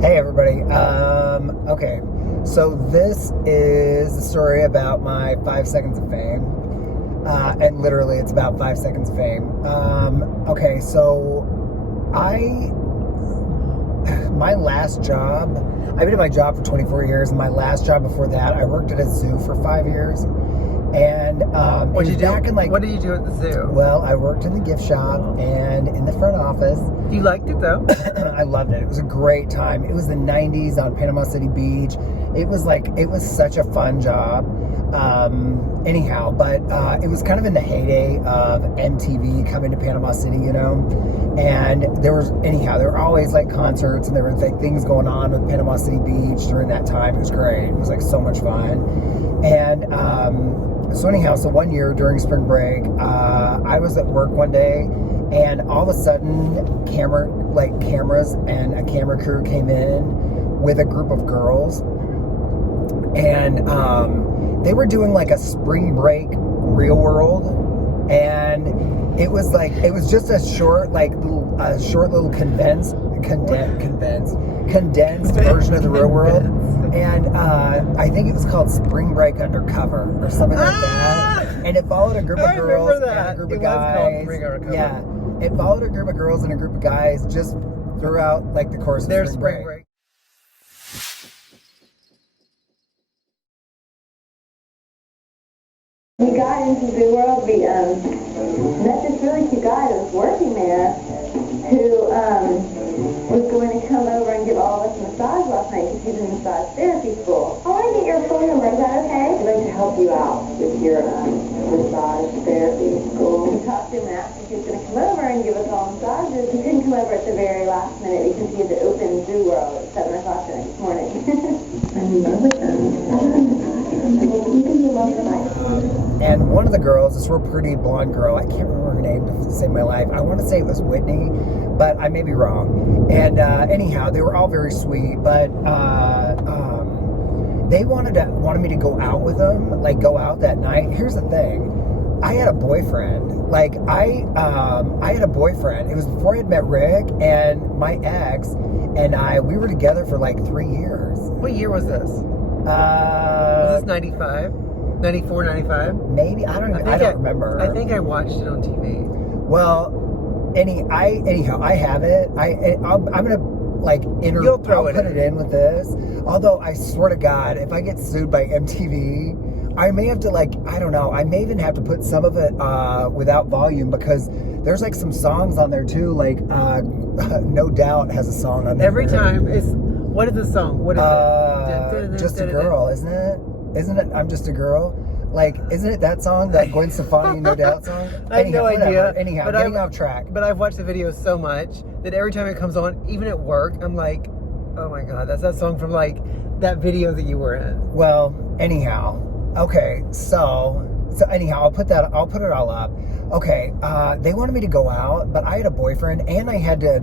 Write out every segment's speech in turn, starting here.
Hey everybody. Okay, so this is the story about my 5 seconds of fame, and literally it's about 5 seconds of fame. Okay, so my last job, I've been at my job for 24 years, and my last job before that, I worked at a zoo for 5 years. And what did you do? back in What did you do at the zoo? Well, I worked in the gift shop and in the front office. You liked it though? I loved it. It was a great time. It was the 90s on Panama City Beach. It was such a fun job. But it was kind of in the heyday of MTV coming to Panama City, and there were always like concerts, and there were like things going on with Panama City Beach during that time. It was great. It was like so much fun. And so one year during spring break, I was at work one day, and all of a sudden cameras and a camera crew came in with a group of girls, and they were doing like a spring break real world, and it was just a short little condensed version of the real world. And I think it was called Spring Break Undercover or something like that. And it followed a group of girls and a group of guys. Yeah, it followed a group of girls and a group of guys just throughout like the course of Their spring break. We got into the world. We met this really cute guy that was working there, who was going to come over and give all of us a massage last night because he's in massage therapy school. I want to get your phone number. Is that okay? I'd like to help you out with your massage therapy school. We talked to him and asked if he was going to come over and give us all massages. He couldn't come over at the very last minute because he had to open Zoo World at 7 o'clock the next morning. I'm in love with them. You can be love with And one of the girls, this real pretty blonde girl, I can't remember her name to save my life. I want to say it was Whitney, but I may be wrong. And they were all very sweet, but they wanted me to go out with them, like go out that night. Here's the thing. I had a boyfriend. I had a boyfriend. It was before I had met Rick, and my ex and we were together for like 3 years. What year was this? Was this 95? 94, 95? Maybe. I don't remember. I think I watched it on TV. Well, I have it. I'm gonna You'll throw I'll put it in with this. Although I swear to God, if I get sued by MTV, I may have to I may even have to put some of it without volume, because there's like some songs on there too. Like No Doubt has a song on there. Every time what is the song? What is it? Just a Girl, isn't it? Isn't it I'm Just a Girl? Isn't it that song, that Gwen Stefani No Doubt song? I have no idea. Anyhow, getting off track. But I've watched the video so much that every time it comes on, even at work, I'm like, oh my God, that's that song from that video that you were in. Well, anyhow, okay, so anyhow, I'll put it all up. Okay, they wanted me to go out, but I had a boyfriend, and I had to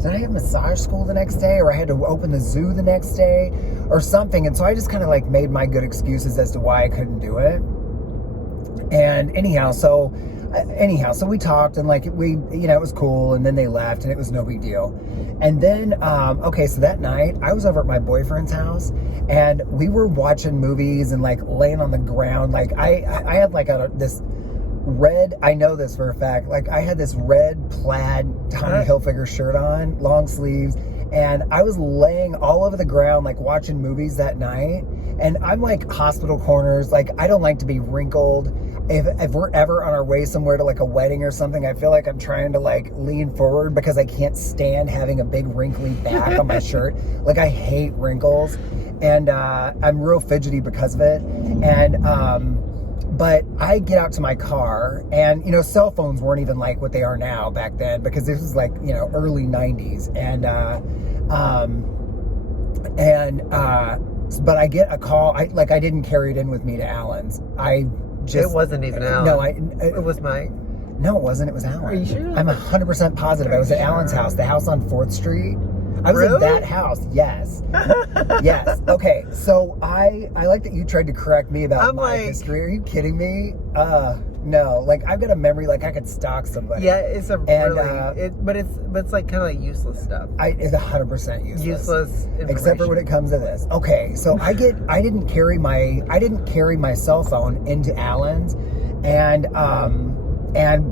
did I have massage school the next day, or I had to open the zoo the next day or something? And so I just kind of made my good excuses as to why I couldn't do it. And anyhow, so we talked, and it was cool, and then they left, and it was no big deal. And then, so that night I was over at my boyfriend's house, and we were watching movies and laying on the ground. I had this red, I know this for a fact, I had this red plaid Tommy Hilfiger shirt on, long sleeves, and I was laying all over the ground watching movies that night. And I'm hospital corners, I don't like to be wrinkled. If we're ever on our way somewhere to a wedding or something, I feel like I'm trying to lean forward, because I can't stand having a big wrinkly back on my shirt. I hate wrinkles, and I'm real fidgety because of it. And but I get out to my car, and cell phones weren't even like what they are now back then, because this was early 90s. But I get a call. I didn't carry it in with me to Alan's. It wasn't even Alan. No, it was Mike. No, it wasn't. It was Alan. Are you sure? I'm 100% positive. I was at Alan's house, the house on 4th Street. I was in that house. Yes. Yes. Okay. So I like that you tried to correct me about my history. Are you kidding me? No, like I've got a memory like I could stalk somebody. Yeah, it's a And, really, but it's like kind of like useless stuff. It's 100% useless. Useless information. Except for when it comes to this. Okay, so I didn't carry my cell phone into Allen's,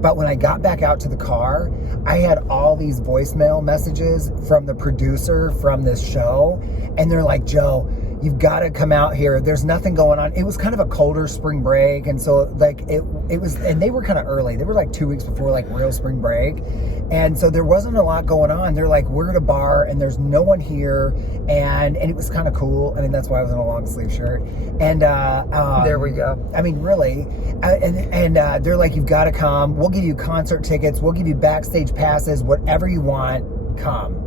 but when I got back out to the car, I had all these voicemail messages from the producer from this show, and they're like, Joe, you've got to come out here. There's nothing going on. It was kind of a colder spring break, and so like it was, and they were kind of early. They were like 2 weeks before like real spring break, and so there wasn't a lot going on. They're like, we're at a bar and there's no one here, and it was kind of cool. I mean, that's why I was in a long sleeve shirt, and there we go. I mean, really, and they're like, you've got to come. We'll give you concert tickets. We'll give you backstage passes. Whatever you want, come.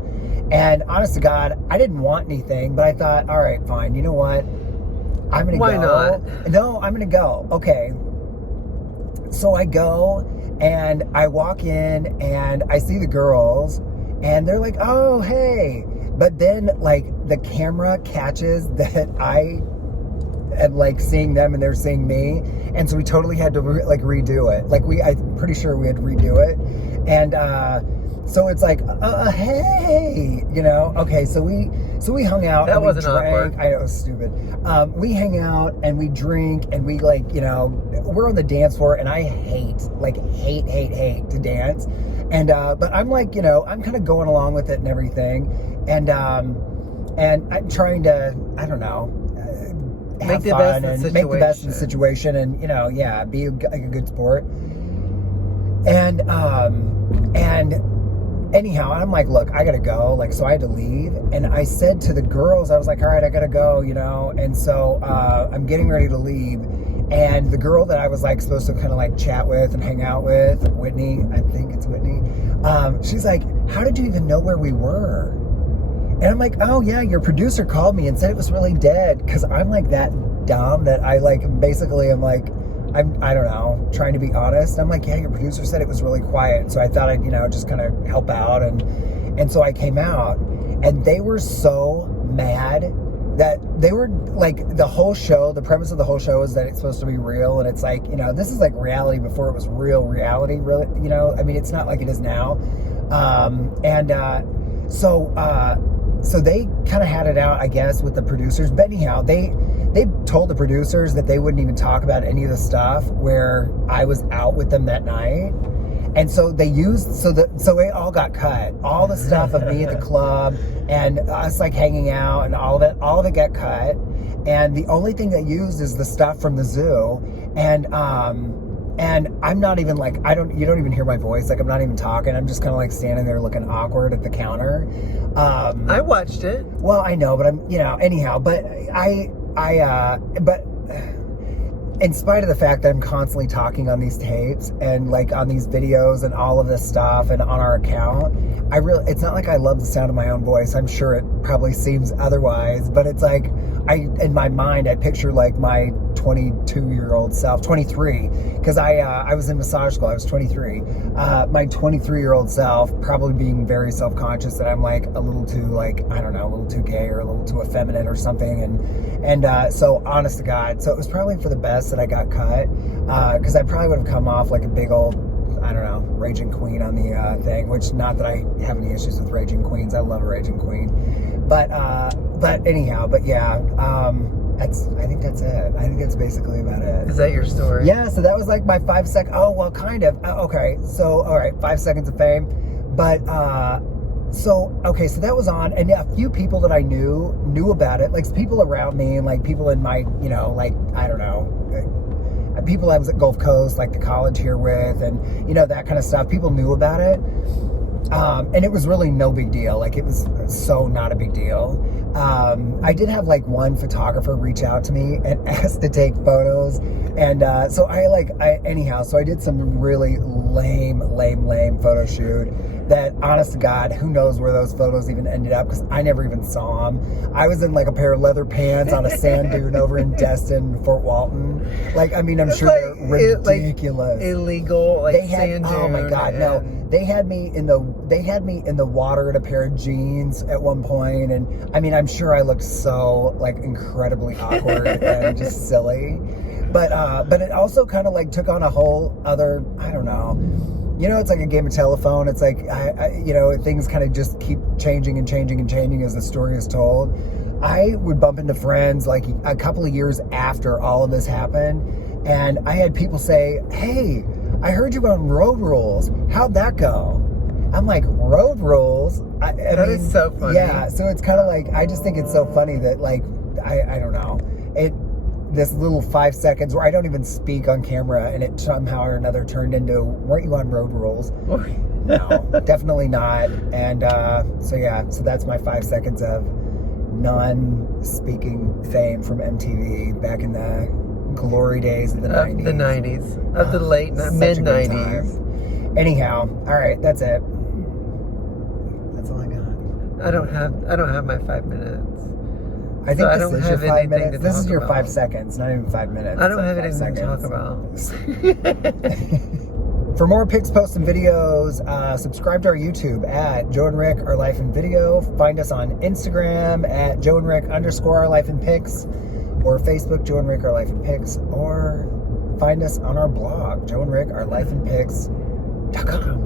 And honest to God, I didn't want anything, but I thought, all right, fine. You know what? I'm going to go. Why not? No, I'm going to go. Okay. So I go and I walk in and I see the girls and they're like, oh, hey. But then like the camera catches that I am like seeing them and they're seeing me. And so we totally had to redo it. Like I'm pretty sure we had to redo it. And, so it's like, hey, you know, okay, so we hung out. That and wasn't we drank. awkward. I know, it was stupid. We hang out and we drink and we like, you know, we're on the dance floor and I hate to dance. And, but I'm like, you know, I'm kind of going along with it and everything. And I'm trying to, I don't know, Make the best of the situation and, you know, yeah, be like a good sport. And anyhow, I'm like, look, I gotta go. Like, so I had to leave. And I said to the girls, I was like, all right, I gotta go, you know? And so I'm getting ready to leave. And the girl that I was like supposed to kind of like chat with and hang out with, Whitney, I think it's Whitney. She's like, how did you even know where we were? And I'm like, oh yeah, your producer called me and said it was really dead. Cause I'm like that dumb that I like, basically I'm like, I don't know, trying to be honest. I'm like, yeah, your producer said it was really quiet. So I thought I'd, you know, just kind of help out. And so I came out and they were so mad that they were like, the whole show, the premise of the whole show is that it's supposed to be real. And it's like, you know, this is like reality before it was real reality, really, you know, I mean, it's not like it is now. So they kind of had it out, I guess, with the producers. But anyhow, they told the producers that they wouldn't even talk about any of the stuff where I was out with them that night. And so they used, so it all got cut. All the stuff of me at the club and us like hanging out and all of it got cut. And the only thing they used is the stuff from the zoo. And I'm not even like, you don't even hear my voice. Like I'm not even talking. I'm just kind of like standing there looking awkward at the counter. I watched it. Well, I know, but I'm, you know, anyhow, but but in spite of the fact that I'm constantly talking on these tapes and like on these videos and all of this stuff and on our account, it's not like I love the sound of my own voice. I'm sure it probably seems otherwise, but it's like, in my mind, I picture like my 22-year-old self, 23, because I was in massage school, I was 23. My 23-year-old self probably being very self-conscious that I'm like a little too like, I don't know, a little too gay or a little too effeminate or something. And so honest to God, so it was probably for the best that I got cut, because I probably would have come off like a big old, I don't know, raging queen on the thing, which not that I have any issues with raging queens. I love a raging queen. But anyhow, but yeah, I think that's it. I think that's basically about it. Is that your story? Yeah, so that was like my 5 second. Oh, well, kind of. Okay, so, all right, 5 seconds of fame. But, so that was on, and a few people that I knew about it, like people around me and like people in my, you know, like, I don't know, people I was at Gulf Coast, like the college here with, and, you know, that kind of stuff. People knew about it. And it was really no big deal. Like it was so not a big deal. I did have like one photographer reach out to me and ask to take photos. And, so I did some really lame photo shoot that, honest to God, who knows where those photos even ended up, because I never even saw them. I was in like a pair of leather pants on a sand dune over in Destin, Fort Walton. Like, I mean, I'm sure they're ridiculous. Illegal, like they had, sand dune. oh my God, no. they had me in the water in a pair of jeans at one point, and I mean, I'm sure I looked so like incredibly awkward and just silly, but it also kind of like took on a whole other, I don't know, you know, it's like a game of telephone. It's like you know, things kind of just keep changing and changing and changing as the story is told. I would bump into friends like a couple of years after all of this happened, and I had people say, "Hey, I heard you on Road Rules. How'd that go?" I'm like, Road Rules? I That mean, is so funny. Yeah, so it's kind of like, I just think it's so funny that, like, I don't know. This little 5 seconds where I don't even speak on camera, and it somehow or another turned into, weren't you on Road Rules? No, definitely not. And so that's my 5 seconds of non-speaking fame from MTV back in the glory days of the 90s. The 90s. Of the mid-90s. Anyhow, all right, that's it. That's all I got. I don't have my 5 minutes. I think this is your 5 minutes. This is your about. 5 seconds, not even 5 minutes. I don't It's have like anything to talk 5 about. For more pics, posts, and videos, subscribe to our YouTube at Joe and Rick, Our Life in Video. Find us on Instagram at Joe and Rick _ Our Life in Pics, or Facebook, Joe and Rick, Our Life in Pics, or find us on our blog, Joe and Rick, Our Life in Pics.com.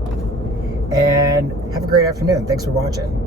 And have a great afternoon. Thanks for watching.